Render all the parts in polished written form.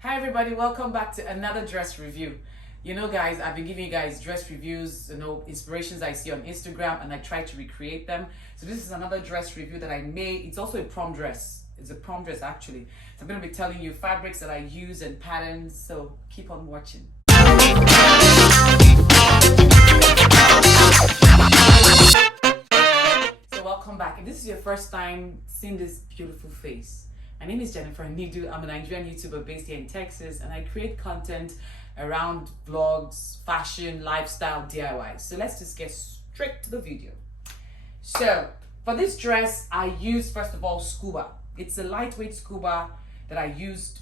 Hi everybody, welcome back to another dress review. You know guys, I've been giving you guys dress reviews, inspirations I see on Instagram, and I try to recreate them. So this is another dress review that I made. It's also a prom dress. It's a prom dress actually. So I'm going to be telling you fabrics that I use and patterns, so keep on watching. So welcome back. If this is your first time seeing this beautiful face, my name is Jennifer Nidu. I'm a Nigerian YouTuber based here in Texas, and I create content around vlogs, fashion, lifestyle, DIY. So let's just get straight to the video. So for this dress, I used, first of all, scuba. It's a lightweight scuba that I used,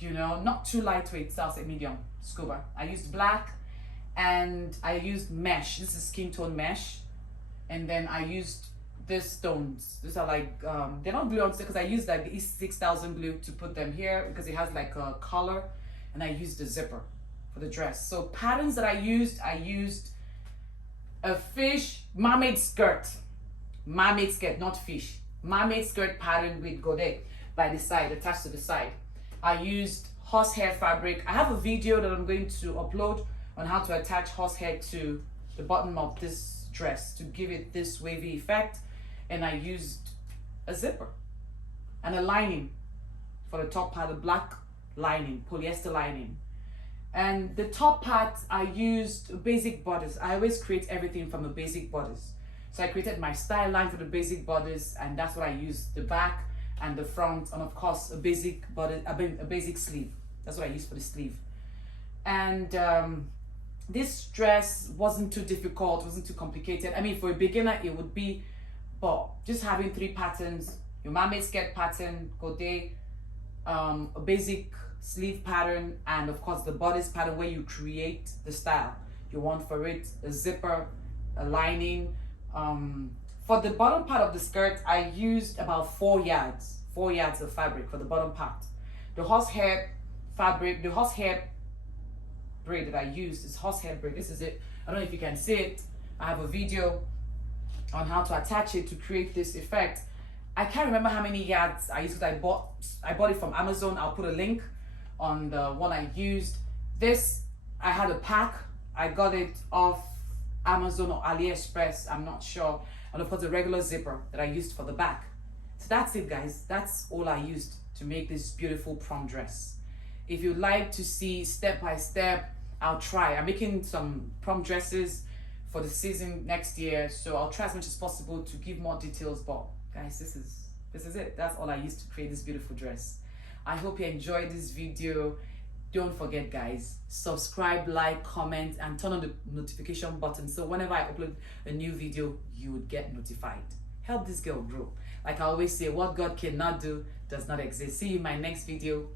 not too lightweight, so I'll say medium scuba. I used black and I used mesh. This is skin tone mesh. And then I used these stones. These are like they're not glue on because I used like the E6000 glue to put them here because it has like a collar, and I used the zipper for the dress. So patterns that I used a fish mermaid skirt, not fish, mermaid skirt pattern with godet by the side, attached to the side. I used horsehair fabric. I have a video that I'm going to upload on how to attach horsehair to the bottom of this dress to give it this wavy effect. And I used a zipper and a lining for the top part, a black lining, polyester lining. And the top part, I used basic bodice. I always create everything from a basic bodice. So I created my style line for the basic bodice, and that's what I used, the back and the front, and of course a basic bodice, a basic sleeve. That's what I used for the sleeve. And this dress wasn't too difficult, wasn't too complicated. I mean, for a beginner, it would be, but just having 3 patterns, your mermaid skirt pattern, godet, a basic sleeve pattern, and of course the bodice pattern where you create the style you want for it, a zipper, a lining. For the bottom part of the skirt, I used about 4 yards of fabric for the bottom part. The horsehair fabric, the horsehair braid that I used is horsehair braid. This is it. I don't know if you can see it. I have a video on how to attach it to create this effect. I can't remember how many yards I used because I bought it from Amazon. I'll put a link on the one I used. This, I had a pack. I got it off Amazon or AliExpress, I'm not sure. And of course the regular zipper that I used for the back. So that's it guys. That's all I used to make this beautiful prom dress. If you'd like to see step by step, I'll try. I'm making some prom dresses for the season next year, so I'll try as much as possible to give more details. But guys, this is it. That's all I used to create this beautiful dress. I hope you enjoyed this video. Don't forget guys, subscribe, like, comment, and turn on the notification button so whenever I upload a new video, you would get notified. Help this girl grow. Like I always say, what God cannot do does not exist. See you in my next video.